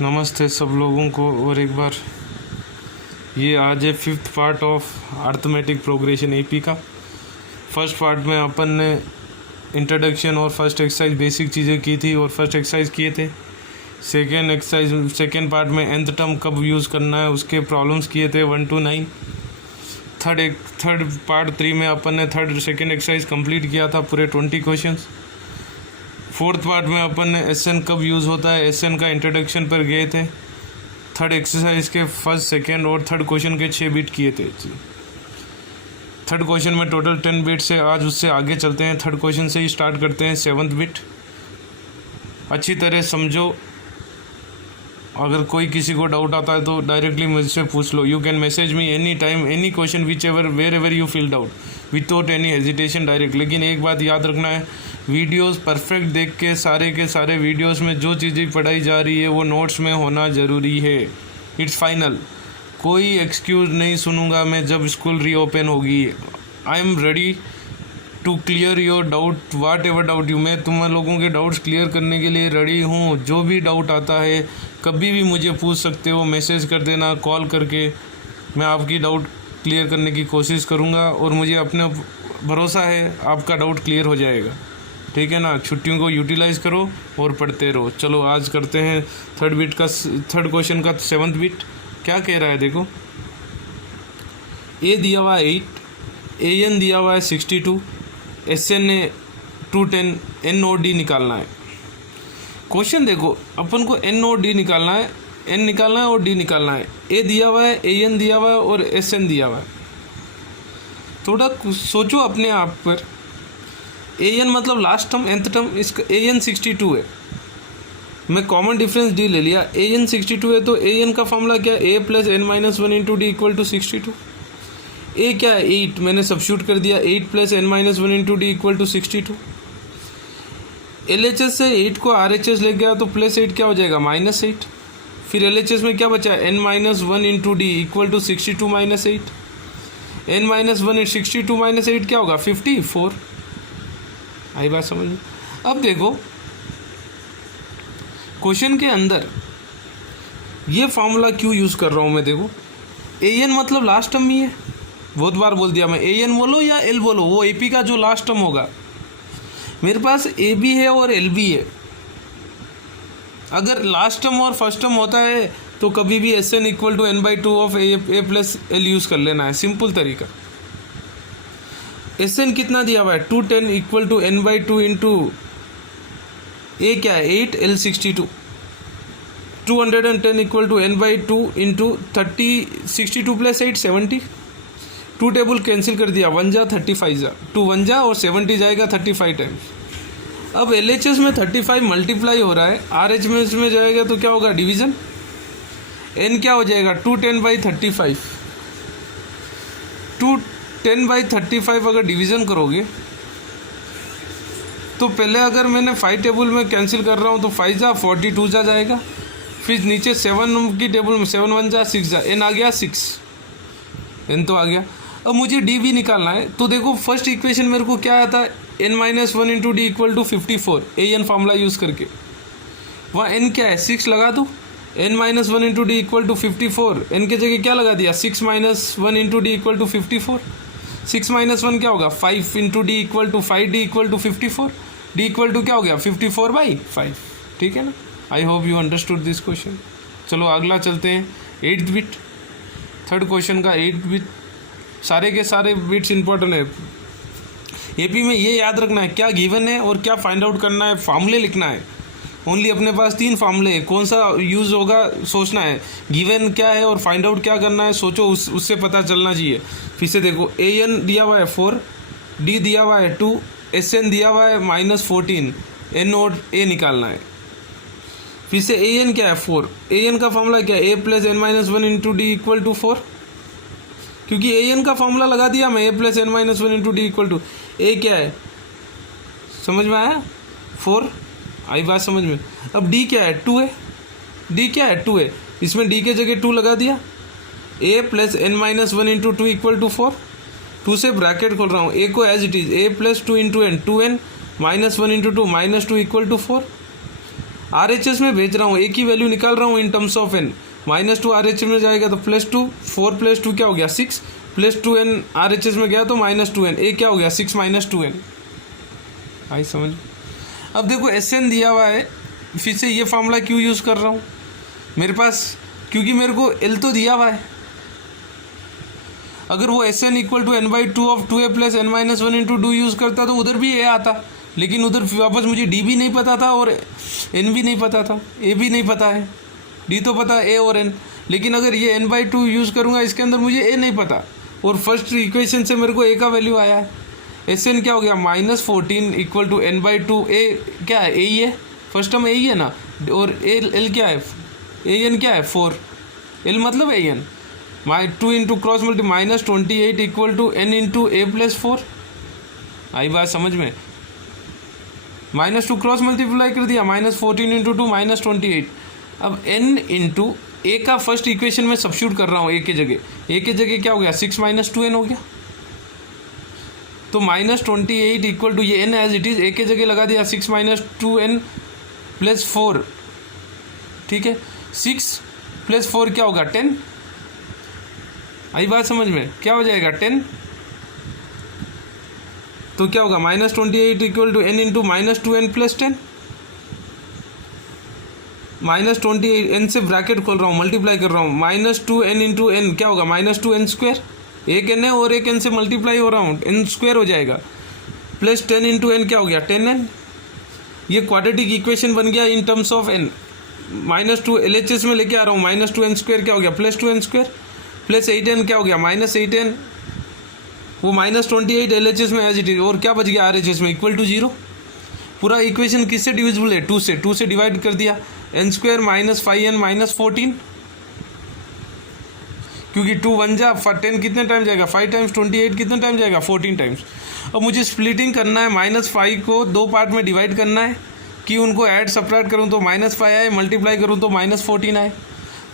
नमस्ते सब लोगों को। और एक बार ये आज है 5th part of arithmetic progression AP का। फर्स्ट पार्ट में अपन ने इंट्रोडक्शन और फर्स्ट एक्सरसाइज बेसिक चीज़ें की थी और फर्स्ट एक्सरसाइज किए थे। सेकेंड पार्ट में nth टर्म कब यूज़ करना है उसके प्रॉब्लम्स किए थे 1 to 9। थर्ड पार्ट 3 में अपन ने सेकेंड एक्सरसाइज कंप्लीट किया था, पूरे 20 क्वेश्चंस। फोर्थ पार्ट में अपन ने एसएन कब यूज़ होता है एसएन का इंट्रोडक्शन पर गए थे। थर्ड एक्सरसाइज के फर्स्ट, सेकेंड और थर्ड क्वेश्चन के 6 बीट किए थे। थर्ड क्वेश्चन में टोटल 10 बीट्स है। आज उससे आगे चलते हैं, थर्ड क्वेश्चन से ही स्टार्ट करते हैं 7th बीट। अच्छी तरह समझो। अगर कोई किसी को डाउट आता है तो डायरेक्टली मुझसे पूछ लो। You can message me any time any question whichever wherever you feel doubt without any hesitation direct. लेकिन एक बात याद रखना है, वीडियोस परफेक्ट देख के सारे वीडियोस में जो चीज़ें पढ़ाई जा रही है वो नोट्स में होना ज़रूरी है। It's final. कोई एक्सक्यूज़ नहीं सुनूंगा मैं जब स्कूल रीओपन होगी। I am ready to clear your doubt, whatever doubt you. मैं तुम लोगों के डाउट्स क्लियर करने के लिए रेडी हूँ। जो भी डाउट आता है कभी भी मुझे पूछ सकते हो, मैसेज कर देना, कॉल करके। मैं आपकी डाउट क्लियर करने की कोशिश करूँगा और मुझे अपना भरोसा है आपका डाउट क्लियर हो जाएगा। ठीक है ना। छुट्टियों को यूटिलाइज़ करो और पढ़ते रहो। चलो आज करते हैं थर्ड क्वेश्चन का 7th बीट। क्या कह रहा है देखो। ए दिया हुआ है 8, ए एन दिया हुआ है 62, एस एन है 210, एन ओ डी निकालना है। क्वेश्चन देखो, अपन को एन ओ डी निकालना है, एन निकालना है और डी निकालना है। ए दिया हुआ है, ए एन दिया हुआ है और एस एन दिया हुआ है। थोड़ा सोचो अपने आप पर। ए एन मतलब लास्ट टर्म, nth टर्म, इसका ए एन 62 है। मैं कॉमन डिफरेंस डी ले लिया। ए एन 62 है तो ए एन का फॉर्मूला क्या है, ए plus N minus 1 into D equal to 62। A क्या है 8, मैंने सब्स्टिट्यूट कर दिया। 8 plus N minus 1 into D equal to 62। L H S से 8 को आर एच एस ले गया तो प्लस 8 क्या हो जाएगा, -8। फिर एल एच एस में क्या बचा, N minus 1 into D equal to 62 minus 8। N minus 1 62 minus 8 क्या होगा, 54। आई बात समझ में। अब देखो क्वेश्चन के अंदर ये फॉर्मूला क्यों यूज़ कर रहा हूँ मैं। देखो ए एन मतलब लास्ट टर्म ही है, बहुत बार बोल दिया मैं। ए एन बोलो या एल बोलो, वो ए पी का जो लास्ट टर्म होगा। मेरे पास ए बी है और एल बी है। अगर लास्ट टर्म और फर्स्ट टर्म होता है तो कभी भी S N equal to n/2 of A plus L use कर लेना है, सिंपल तरीका। एस एन कितना दिया हुआ है, 210 इक्वल टू n/2 इंटू ए क्या है 8, L 62। 210 equal to n/2 into 62 plus 8 70। 2 table cancel कर दिया, 1 जा 35 जा, 2 1 जा और 70 जाएगा 35 टाइम्स। अब एल एच एस में 35 मल्टीप्लाई हो रहा है, आर एच एस में जाएगा तो क्या होगा, डिवीज़न। एन क्या हो जाएगा, 210/35। 210/35 अगर डिवीज़न करोगे तो पहले अगर मैंने 5 टेबल में कैंसिल कर रहा हूँ तो 5 जा 42 जा जाएगा। फिर नीचे 7 की टेबल में 7 1 जा 6 जा, एन आ गया 6, एन तो आ गया। अब मुझे डी भी निकालना है। तो देखो फर्स्ट इक्वेशन मेरे को क्या आया था, N minus 1 into D equal to 54, A N formula use करके। वहाँ एन क्या है 6 लगा दो, N minus 1 into D equal to 54। N के जगह क्या लगा दिया, 6 minus 1 into D equal to 54। 6 minus 1 क्या होगा, 5 into D equal to 5, D equal to 54। D equal to क्या हो गया, 54/5। ठीक है ना। I hope you understood this question. चलो अगला चलते हैं 8th बिट। थर्ड क्वेश्चन का 8th बिट, सारे के सारे बिट्स इंपॉर्टेंट है। एपी में ये याद रखना है क्या गिवन है और क्या फाइंड आउट करना है, फार्मूले लिखना है। ओनली अपने पास 3 फार्मूले हैं, कौन सा यूज़ होगा सोचना है। गिवन क्या है और फाइंड आउट क्या करना है सोचो, उससे पता चलना चाहिए। फिर से देखो, ए एन दिया हुआ है 4, डी दिया हुआ है 2, एस एन दिया हुआ है -14, एन और ए निकालना है। फिर से ए एन क्या है 4, ए एन का फॉर्मूला क्या है, ए plus N minus 1 into D equal to 4। क्योंकि ए एन का फॉर्मूला लगा दिया मैं, a plus N minus 1 into D equal to, a क्या है समझ में आया, 4। आई बात समझ में। अब डी क्या है, 2 है। डी क्या है, 2 है। इसमें डी के जगह 2 लगा दिया, a plus N minus 1 into 2 equal to 4। 2 से ब्रैकेट खोल रहा हूँ, ए को as it is, a plus 2 into n, 2n minus 1 into 2 -2 equal to 4। RHS में भेज रहा हूँ, एक ही वैल्यू निकाल रहा हूँ in terms of n। -2 RHS में जाएगा तो +2, 4 + 2 क्या हो गया 6, +2n RHS में गया तो -2n, ए क्या हो गया 6 - 2n। आई समझ। अब देखो SN दिया हुआ है, फिर से ये फॉर्मूला क्यों यूज़ कर रहा हूँ मेरे पास, क्योंकि मेरे को L तो दिया हुआ है। अगर वो SN = n/2 of 2a + n - 1 × 2 use करता तो उधर भी a आता, लेकिन उधर वापस मुझे d भी नहीं पता था और n भी नहीं पता था, a भी नहीं पता है, d तो पता है a और n। लेकिन अगर ये n/2 यूज़ करूँगा इसके अंदर मुझे a नहीं पता, और फर्स्ट इक्वेशन से मेरे को a का वैल्यू आया है। SN क्या हो गया -14 = n/2, a क्या है a ही है, फर्स्ट टर्म a ही है ना, और L क्या है, an क्या है 4, L मतलब an, 2 × cross multi -28 = n × a + 4। आई बात समझ में, -2 क्रॉस मल्टीप्लाई कर दिया, -14 × 2 -28। अब n × a का फर्स्ट इक्वेशन में सब्स्टिट्यूट कर रहा हूँ, a के जगह क्या हो गया 6 - 2n हो गया, तो -28 = ये n as it is, a के जगह लगा दिया 6 - 2n + 4, ठीक है। 6 + 4 क्या होगा 10। आई बात समझ में, क्या हो जाएगा 10, तो क्या होगा -28 = n × -2n + 10, -28 n से ब्रैकेट खोल रहा हूँ, मल्टीप्लाई कर रहा हूँ, -2n × n क्या होगा -2n², एक n है और एक n से मल्टीप्लाई हो रहा हूँ, n² हो जाएगा, +10 × n क्या हो गया 10n। ये क्वाड्रेटिक इक्वेशन बन गया in terms of n। -2 LHS में लेके आ रहा हूँ, -2n² क्या हो गया +2n² +8n क्या हो गया -8n, वो -28 LHS में एज इट इज, और क्या बच गया RHS में =0। पूरा इक्वेशन किससे डिविजिबल है 2 से डिवाइड कर दिया, n² - 5n - 14, क्योंकि 2 1 जा 10 कितने टाइम जाएगा 5 टाइम्स, 28 कितने टाइम जाएगा 14 टाइम्स। अब मुझे स्प्लिटिंग करना है, -5 को 2 पार्ट में डिवाइड करना है कि उनको ऐड सब्ट्रैक्ट करूँ तो -5 आए, मल्टीप्लाई करूँ तो -14 आए।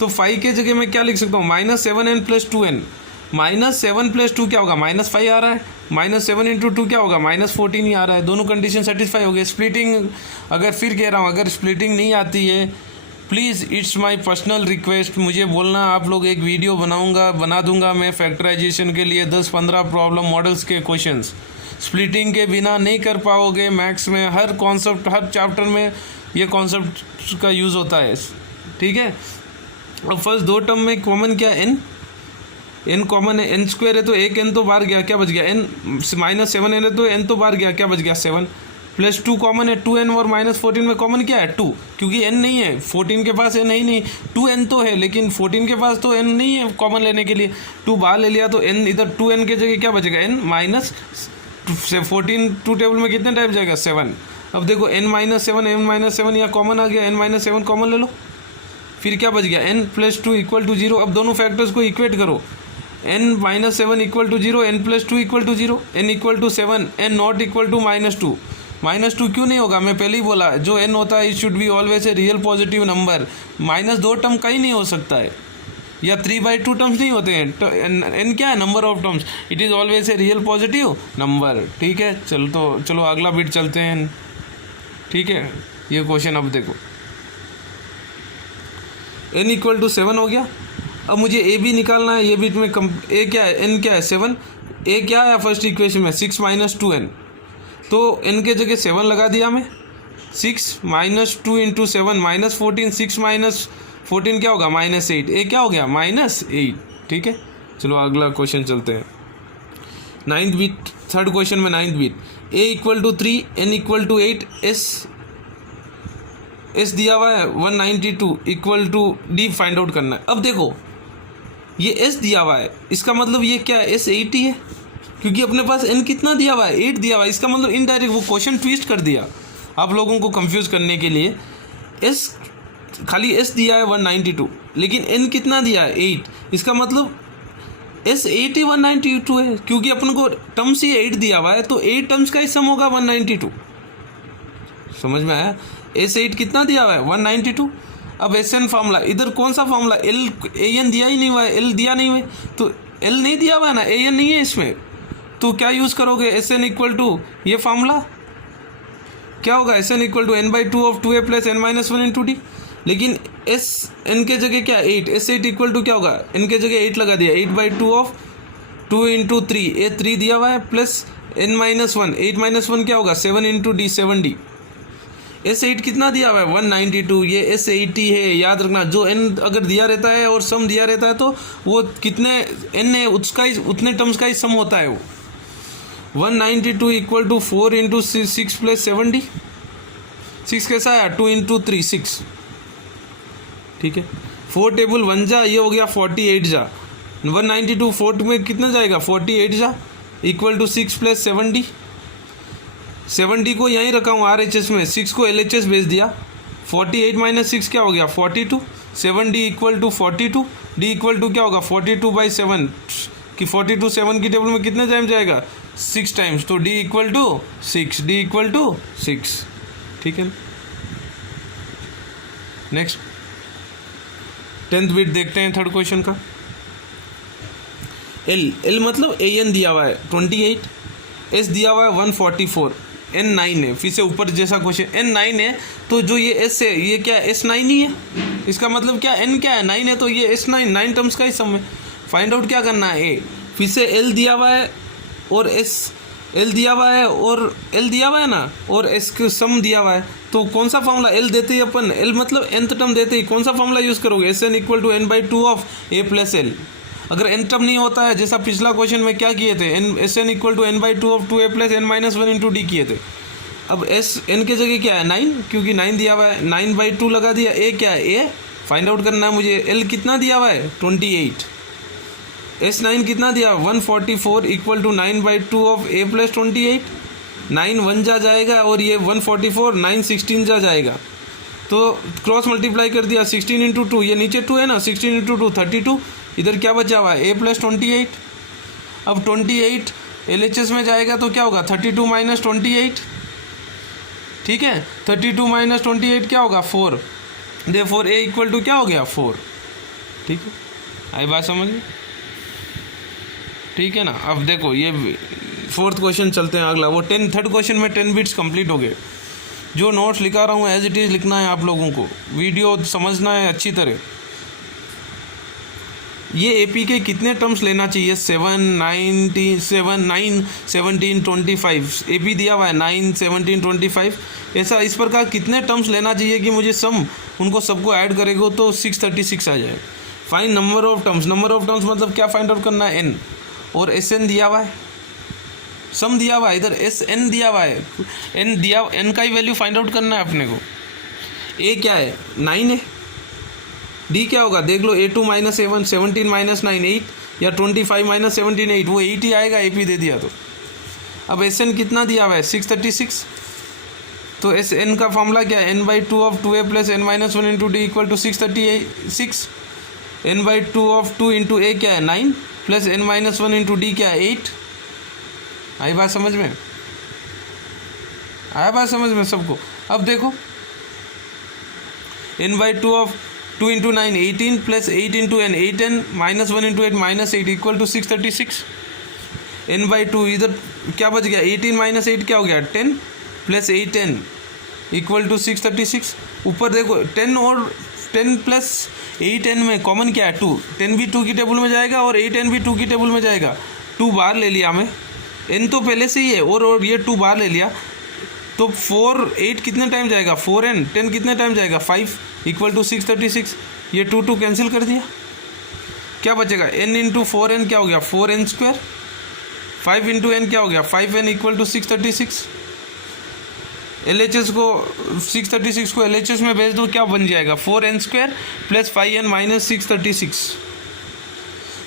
तो 5 के जगह मैं क्या लिख सकता हूँ -7n + 2n, -7 + 2 क्या होगा -5 आ रहा है, -7 × 2 क्या होगा -14 ही आ रहा है, दोनों कंडीशन सेटिस्फाई हो गए। स्प्लिटिंग अगर फिर कह रहा हूँ, अगर स्प्लिटिंग नहीं आती है please it's my personal request, मुझे बोलना, आप लोग एक वीडियो बना दूंगा मैं फैक्टराइजेशन के लिए 10-15 प्रॉब्लम मॉडल्स के क्वेश्चंस। स्प्लिटिंग के बिना नहीं कर पाओगे मैथ्स में, हर कॉन्सेप्ट हर चैप्टर में ये कॉन्सेप्ट का यूज़ होता है, ठीक है। अब फर्स्ट 2 टर्म में कॉमन क्या n कॉमन है, n² है तो एक n तो बाहर गया, क्या बच गया n, -7n है तो n तो बाहर गया, क्या बच गया 7, +2 कॉमन है, 2n और -14 में कॉमन क्या है 2, क्योंकि n नहीं है, 14 के पास n है ही नहीं, 2n तो है लेकिन 14 के पास तो n नहीं है कॉमन लेने के लिए, 2 बाहर ले लिया तो n इधर 2n के जगह क्या बचेगा n -14, 2 टेबल में कितने टाइम जाएगा 7। अब देखो n - 7 यहाँ कॉमन आ गया, n - 7 कॉमन ले लो, फिर क्या बच गया n + 2 = 0। अब दोनों फैक्टर्स को इक्वेट करो, n - 7 = 0, n + 2 = 0, n = 7, n not equal to -2। -2 क्यों नहीं होगा, मैं पहले ही बोला जो n होता है it should be always a real positive number, -2 term का ही नहीं हो सकता है, या 3/2 टर्म्स नहीं होते हैं, n क्या है number of terms, it is always a real positive number, ठीक है। चलो अगला बिट चलते हैं, ठीक है। ये क्वेश्चन अब देखो, n = 7 हो गया। अब मुझे a भी निकालना है, ये बिट में a क्या है n क्या है 7, a क्या है फर्स्ट इक्वेशन में 6 - 2n, तो n के जगह 7 लगा दिया मैं, 6 - 2 × 7 -14, 6 - 14 क्या होगा -8, a क्या हो गया -8, ठीक है। चलो अगला क्वेश्चन चलते हैं, 9th बिट, थर्ड क्वेश्चन में 9th bit, a = 3, n = 8, s दिया हुआ है 192 = d फाइंड आउट करना है। अब देखो ये s दिया हुआ है, इसका मतलब ये क्या है s 8 ही है, क्योंकि अपने पास n कितना दिया हुआ है 8 दिया हुआ है, इसका मतलब इनडायरेक्ट वो क्वेश्चन ट्विस्ट कर दिया आप लोगों को कंफ्यूज करने के लिए। s खाली s दिया है 192, लेकिन n कितना दिया है 8, इसका मतलब s 8 ही 192 है, क्योंकि अपन को टर्म्स ही 8 दिया हुआ है, तो 8 टर्म्स का ही सम होगा 192। समझ में आया, s 8 कितना दिया हुआ है 192। अब SN फार्मूला, इधर कौन सा फार्मूला, an दिया ही नहीं हुआ है, l दिया नहीं हुआ है, तो l नहीं दिया हुआ है ना, an नहीं है इसमें, तो क्या यूज़ करोगे SN = ये फार्मूला, क्या होगा, S N equal to N by two of two A plus N minus one into D. लेकिन एस एन के जगह क्या 8, एस 8 इक्वल टू क्या होगा, एन के जगह 8 लगा दिया, 8/2 ऑफ 2 इंटू 3, ए 3 दिया हुआ है, plus N minus one, 8 minus one क्या होगा 7 इंटू डी, 7d। एस 8 कितना दिया हुआ है 192, ये एस 80 है, याद रखना। जो एन अगर दिया रहता है और सम दिया रहता है तो वो कितने एन है उसका ही, उतने टर्म्स का ही सम होता है वो। 192 equal to 4 into 6 plus 7d, 6 कैसा है 2 इंटू 3 6, ठीक है। 4 टेबल 1 जा, ये हो गया 48 जा, 192 4 में कितना जाएगा 48 जा, equal to 6 plus 7d। 7d को यहीं रखा हूँ RHS में, 6 को LHS भेज दिया, 48 माइनस 6 क्या हो गया 42, 7d equal to 42, d equal to क्या होगा 42/7, कि 42 7 की टेबल में कितने टाइम जाएगा 6 टाइम्स, तो d equal to 6, d equal to 6, ठीक है। नेक्स्ट 10th बिट देखते हैं, थर्ड क्वेश्चन का। एल मतलब an दिया हुआ है 28, s दिया हुआ है 144, n 9 है, फिर से ऊपर जैसा क्वेश्चन n 9 है, तो जो ये s है ये क्या है s9 ही है, इसका मतलब क्या n क्या है 9 है, तो ये s9 9 टर्म्स का ही सम है। फाइंड आउट क्या करना है, a फिर से l दिया हुआ है और s, l दिया हुआ है और l दिया हुआ है ना, और s का सम दिया हुआ है, तो कौन सा फॉर्मूला, l देते ही अपन l मतलब nth टर्म देते ही कौन सा फॉर्मूला यूज़ करोगे, S N equal to n/2 of a plus l। अगर n टर्म नहीं होता है, जैसा पिछला क्वेश्चन में क्या किए थे, S N equal to n/2 of 2a plus n minus 1 into D किए थे। अब s n के जगह क्या है 9, क्योंकि 9 दिया हुआ है, 9/2 लगा दिया, a क्या है a, फाइंड आउट करना है मुझे, l कितना दिया हुआ है 28, s9 कितना दिया 144 equal to 9/2 of a plus 28, 9 1 जा जाएगा और ये 144 9 16 जा जाएगा, तो क्रॉस मल्टीप्लाई कर दिया 16 इंटू 2, ये नीचे 2 है ना, 16 इंटू 2 32, इधर क्या बचा हुआ है a प्लस 28। अब 28 LHS में जाएगा तो क्या होगा 32 माइनस 28, ठीक है, 32 माइनस 28 क्या होगा 4, देयरफॉर a इक्वल टू क्या हो गया 4, ठीक है। आई बात समझ में, ठीक है ना। अब देखो ये 4th क्वेश्चन चलते हैं अगला, वो 3rd क्वेश्चन में 10 बिट्स कंप्लीट हो गए। जो नोट्स लिखा रहा हूँ एज इट इज़ लिखना है आप लोगों को, वीडियो समझना है अच्छी तरह। ये AP के कितने टर्म्स लेना चाहिए 7 9 17 25, AP दिया हुआ है 9 17 25, ऐसा इस प्रकार कितने टर्म्स लेना चाहिए कि मुझे सम उनको सबको ऐड करेगा तो 636 आ जाए। Find number of terms, number of terms मतलब क्या फाइंड आउट करना है n, और SN दिया हुआ है, सम दिया हुआ है, इधर SN दिया हुआ है, n का ही वैल्यू फाइंड आउट करना है अपने को। a क्या है 9 है, d क्या होगा देख लो, a2 माइनस a1 17 माइनस 9 8, या 25 माइनस 17 8, वो 8 ही आएगा, AP दे दिया तो। अब SN कितना दिया हुआ है 636, तो SN का फॉर्मूला क्या है n/2 of 2a plus n minus 1 into D equal to 636, n/2 of 2 into a क्या है 9 plus n minus 1 into D क्या है 8। आई बात समझ में, आया बात समझ में सबको। अब देखो n/2 of 2 into 9 18 plus 8 into n 8n minus 1 into 8 minus 8 equal to 636, n/2 इधर क्या बच गया 18 माइनस 8 क्या हो गया 10 प्लस 8n इक्वल टू 636। ऊपर देखो 10 और 10 प्लस 8n में कॉमन क्या है 2, 10 भी 2 की टेबल में जाएगा और 8n भी 2 की टेबल में जाएगा, 2 बार ले लिया मैं, n तो पहले से ही है और ये 2 बार ले लिया, तो 4 8 कितने टाइम जाएगा 4n, 10 कितने टाइम जाएगा 5 इक्वल टू 636, ये 2 कैंसिल कर दिया, क्या बचेगा n इंटू 4n क्या हो गया 4n स्क्वायर, 5 इंटू n क्या हो गया 5n इक्वल टू 636। LHS को 636 को LHS में भेज दो, क्या बन जाएगा 4n square plus 5n minus 636।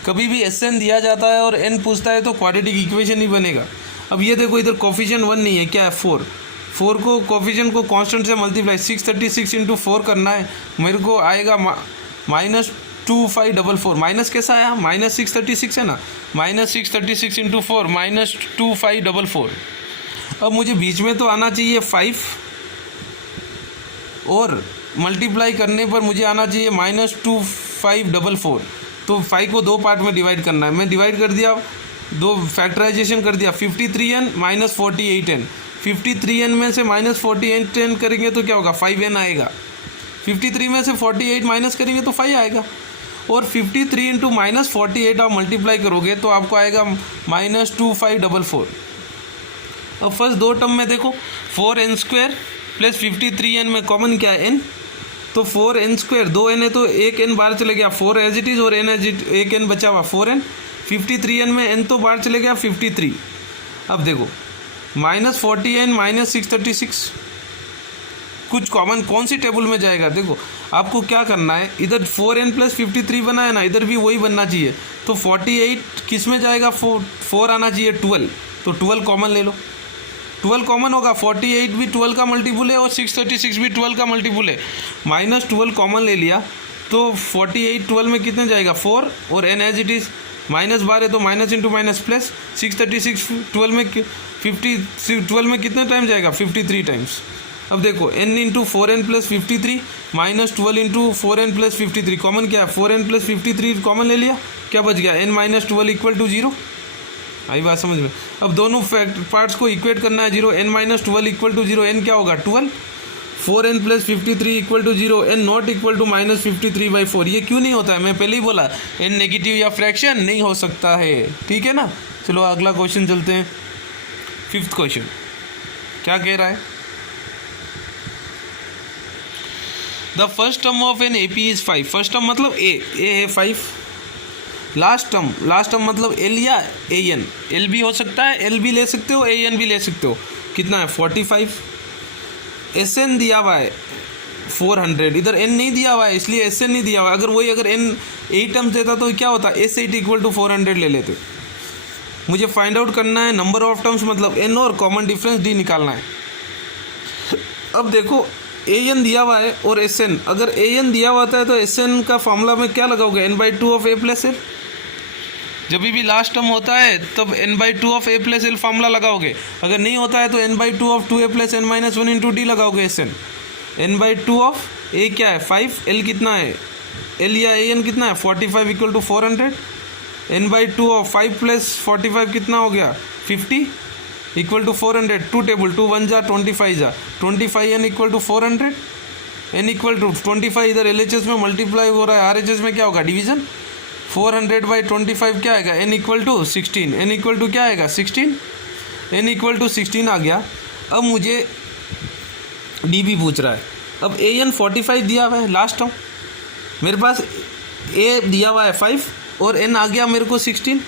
कभी भी SN दिया जाता है और n पूछता है तो क्वाड्रेटिक इक्वेशन ही बनेगा। अब ये देखो इधर कोफिशिएंट 1 नहीं है, क्या है 4 को कोफिशिएंट को कांस्टेंट से मल्टीप्लाई 636 इंटू 4 करना है, मेरे को आएगा माइनस 2544, माइनस कैसा आया माइनस 636 है ना, माइनस 636 इंटू 4 माइनस 2544। अब मुझे बीच में तो आना चाहिए 5 और मल्टीप्लाई करने पर मुझे आना चाहिए माइनस 2544, तो 5 को 2 पार्ट में डिवाइड करना है, मैं डिवाइड कर दिया, 2 फैक्टराइजेशन कर दिया 53n माइनस 48n, 53n में से -48n करेंगे तो क्या होगा 5n आएगा। 53 में से 48 माइनस करेंगे तो 5 आएगा। और 53 इंटू -48 आप मल्टीप्लाई करोगे तो आपको आएगा -2544। अब फर्स्ट दो टर्म में देखो 4n² प्लस 53n में कॉमन क्या है n, तो 4n², 2n है तो एक n बाहर चले गया 4 एज इट इज़, और n एज इट एक n बचा हुआ 4n। 53n में n तो बाहर चले गया 53। अब देखो -40n -636 कुछ कॉमन कौन सी टेबल में जाएगा। देखो आपको क्या करना है, इधर 4n प्लस 53 बना है ना, इधर भी वही बनना चाहिए। तो 48 किस में जाएगा, 4 आना चाहिए 12, तो 12 कॉमन ले लो। 12 कॉमन होगा, 48 भी 12 का मल्टीपल है और 636 भी 12 का मल्टीपल है। -12 कॉमन ले लिया तो 48 12 में कितने जाएगा 4, और n एज इट इज़ -12 है तो माइनस इंटू माइनस प्लस। 636 12 में 12 में कितने टाइम जाएगा 53 टाइम्स। अब देखो n into 4n plus 53 -12 into 4n plus 53 common क्या है, 4n प्लस 53 कॉमन ले लिया, क्या बच गया n -12 इक्वल टू 0। आई बात समझ में। अब दोनों पार्ट्स को इक्वेट करना है 0, n -12 इक्वल टू 0, n क्या होगा 12, 4n plus 53 equal to 0, n not equal to -53/4। ये क्यों नहीं होता है, मैं पहले ही बोला n नेगेटिव या फ्रैक्शन नहीं हो सकता है, ठीक है ना। चलो अगला क्वेश्चन चलते हैं। 5th क्वेश्चन क्या कह रहा है, the first term of an AP is 5। First term मतलब ए है 5। लास्ट टर्म मतलब L या AN, L भी हो सकता है, L भी ले सकते हो, AN भी ले सकते हो। कितना है 45। SN दिया हुआ है 400, इधर n नहीं दिया हुआ है इसलिए SN नहीं दिया हुआ है। अगर n 8 टर्म्स देता तो क्या होता, S8 इक्वल टू 400 ले लेते। मुझे फाइंड आउट करना है नंबर ऑफ टर्म्स मतलब n और कॉमन डिफरेंस d निकालना है। अब देखो an दिया हुआ है और SN, अगर an दिया हुआ है तो SN का फॉर्मूला में क्या लगाओगे, n/2 of a plus l। जब भी लास्ट टर्म होता है तब n/2 of a plus l formula लगाओगे, अगर नहीं होता है तो n/2 of 2a plus n minus 1 into D लगाओगे। SN n/2 ऑफ a क्या है 5, l कितना है, l या an कितना है 45 equal to 400। n/2 of 5 plus 45 कितना हो गया 50 इक्वल टू 400। 2 टेबल 2 1 जा 25 जा 25 n equal to 400, n equal to 25 इधर LHS में मल्टीप्लाई हो रहा है, RHS में क्या होगा डिवीजन। 400/25 क्या आएगा, n equal to 16, n equal to क्या आएगा 16, n इक्वल टू 16 आ गया। अब मुझे d भी पूछ रहा है। अब an 45 दिया हुआ है लास्ट टर्म, मेरे पास a दिया हुआ है 5 और n आ गया मेरे को 16,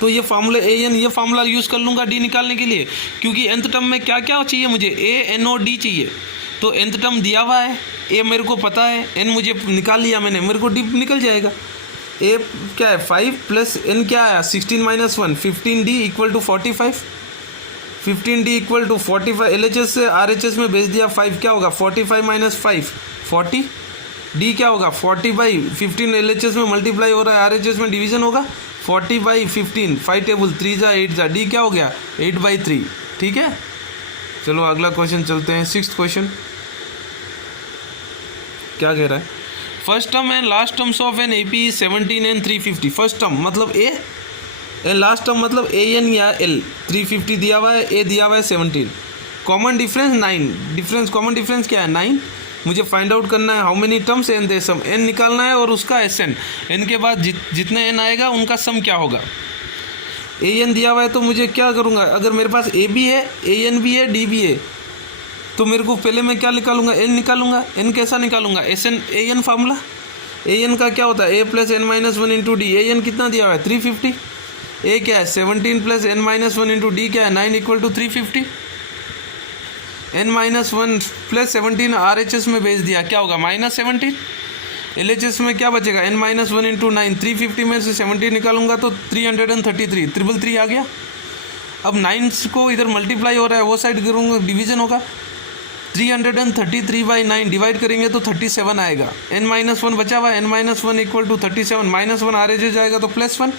तो ये फार्मूला an ये फार्मूला यूज़ कर लूँगा d निकालने के लिए, क्योंकि nth टर्म में क्या क्या चाहिए मुझे, a n और d चाहिए। तो nth टर्म दिया हुआ है, a मेरे को पता है, n मुझे निकाल लिया मैंने, मेरे को d निकल जाएगा। a क्या है 5 प्लस n क्या आया 16 minus 1 15d equal to 45। 15d equal to 45, LHS से RHS में भेज दिया 5 क्या होगा 45 माइनस 5 40, d क्या होगा 40/15 LHS में मल्टीप्लाई हो रहा है, RHS में डिवीजन होगा 40/15 5 टेबल 3 जा 8 जा, d क्या हो गया 8/3। ठीक है, चलो अगला क्वेश्चन चलते हैं। 6th क्वेश्चन क्या कह रहा है, first term and last terms of an AP 17 and 350। First term मतलब a एंड लास्ट टर्म मतलब an या l। 350 दिया हुआ है, a दिया हुआ है 17। कॉमन डिफरेंस 9, कॉमन डिफरेंस क्या है 9। मुझे फाइंड आउट करना है how many terms and their sum, n निकालना है और उसका SN, n के बाद जितने n आएगा उनका सम क्या होगा। an दिया हुआ है तो मुझे क्या करूँगा, अगर मेरे पास a भी है an भी है d भी है तो मेरे को पहले मैं क्या निकालूंगा n निकालूंगा। n कैसा निकालूंगा SN an फार्मूला, an का क्या होता है a plus n minus 1 into D. an कितना दिया हुआ है 350, a क्या है 17 plus n minus 1 into D क्या है 9 equal to 350। n minus 1 plus 17 RHS में भेज दिया, क्या होगा -17। LHS में क्या बचेगा n माइनस 1 इंटू 9, 350 में से 17 निकालूंगा तो 333, 333 आ गया। अब 9 को इधर मल्टीप्लाई हो रहा है वो साइड करूँगा डिवीजन होगा, 333/9 डिवाइड करेंगे तो 37 आएगा। n माइनस 1 बचा हुआ, n minus 1 equal to 37, -1 RHS जाएगा तो +1,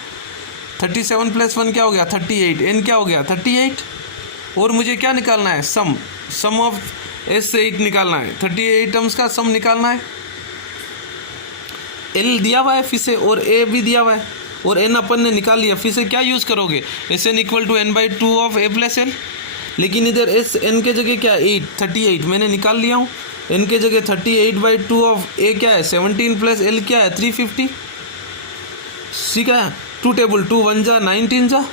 37 + 1 क्या हो गया 38, n क्या हो गया 38। और मुझे क्या निकालना है सम ऑफ S8 निकालना है, 38 टर्म्स का सम निकालना है। L दिया हुआ है फिर से और A भी दिया हुआ है और n अपन ने निकाल लिया, फिर से क्या यूज़ करोगे SN equal to n/2 of a plus l। लेकिन इधर एस एन के जगह क्या है 38 मैंने निकाल लिया हूँ। एन के जगह 38/2 ऑफ ए क्या है 17 प्लस एल क्या है 350। ठीक है, 2 टेबल 2 1 जा 19 जा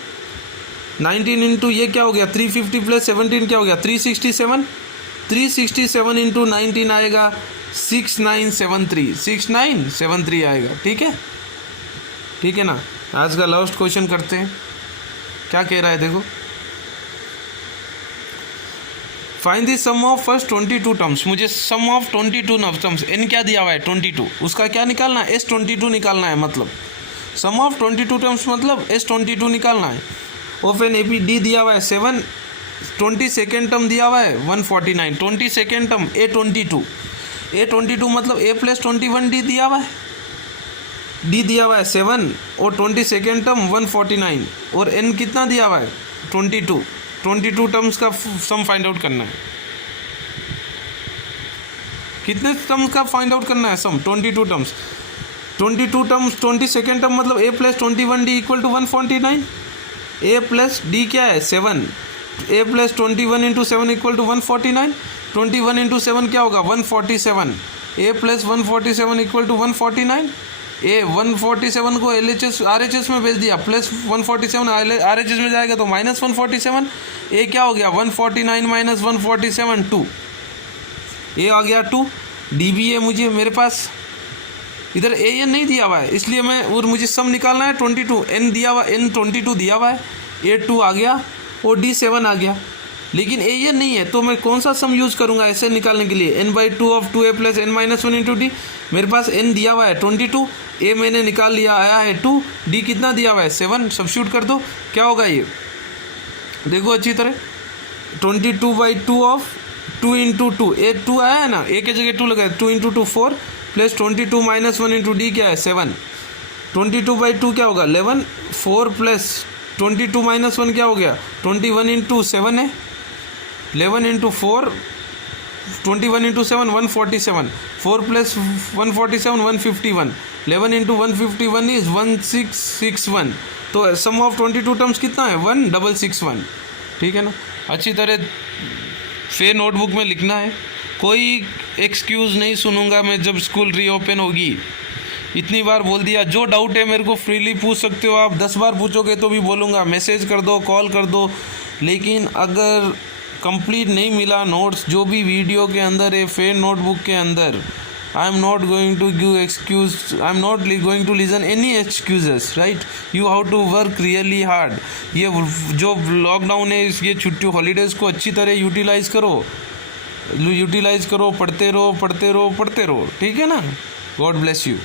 19 इंटू ये क्या हो गया 350 प्लस 17 क्या हो गया 367। 367 इंटू 19 आएगा 6973 आएगा। ठीक है, ठीक है ना। आज का लास्ट क्वेश्चन करते हैं। क्या कह रहा है देखो, find the sum of first 22 terms. मुझे सम ऑफ 22 टर्म्स, एन क्या दिया हुआ है 22, उसका क्या निकालना है S22 निकालना है। मतलब सम ऑफ 22 टर्म्स मतलब S22 निकालना है। ऑफ एन AP डी दिया हुआ है 7, 22nd टर्म दिया हुआ है 149, 22nd टर्म A22 मतलब A प्लस 21 डी दिया हुआ है, डी दिया हुआ है 7 और 22nd टर्म 149 और एन कितना दिया हुआ है 22 टर्म्स का सम फाइंड आउट करना है। कितने टर्म्स का फाइंड आउट करना है सम 22 टर्म्स 22nd टर्म मतलब A plus 21 D equal to 149। A plus D क्या है 7, A plus 21 into 7 equal to 149। 21 into 7 क्या होगा 147। A plus 147 equal to 149। A 147 को LHS RHS में भेज दिया, प्लस 147 RHS में जाएगा तो माइनस 147। A क्या हो गया 149 माइनस 147 2, A आ गया 2। डी भी है मुझे मेरे पास, इधर AN नहीं दिया हुआ है इसलिए मैं, और मुझे सम निकालना है 22, N दिया हुआ N 22 दिया हुआ है, A2 आ गया और D7 आ गया, लेकिन AN नहीं है तो मैं कौन सा सम यूज़ करूँगा ऐसे निकालने के लिए। n/2 of 2A plus n-1 into D. मेरे पास N दिया हुआ है 22, A मैंने निकाल लिया आया है 2, D कितना दिया हुआ है 7। सब्स्टिट्यूट कर दो, क्या होगा ये देखो अच्छी तरह 22/2 ऑफ 2 इंटू 2, A 2 आया है ना, A के जगह 2 लगाया 2 into 2 4 plus 22 minus 1 into D क्या है 7। 22/2 क्या होगा 11, 4 प्लस 22 माइनस 1 क्या हो गया 21 इंटू 7 है, 11 into 4 21 into 7 147, 4 plus 147 151, 11 into 151 is 1661। तो सम ऑफ 22 टर्म्स कितना है 1661। ठीक है ना, अच्छी तरह से नोटबुक में लिखना है, कोई एक्सक्यूज़ नहीं सुनूंगा मैं जब स्कूल रीओपन होगी। इतनी बार बोल दिया, जो डाउट है मेरे को फ्रीली पूछ सकते हो आप, 10 बार पूछोगे तो भी बोलूँगा, मैसेज कर दो कॉल कर दो। लेकिन अगर कंप्लीट नहीं मिला नोट्स जो भी वीडियो के अंदर है फेयर नोटबुक के अंदर, I am not going to give excuse, I am not going to listen any excuses, right. You have to work really hard. ये जो लॉकडाउन है, ये छुट्टी हॉलीडेज़ को अच्छी तरह यूटिलाइज़ करो, पढ़ते रहो। ठीक है ना, गॉड ब्लेस यू।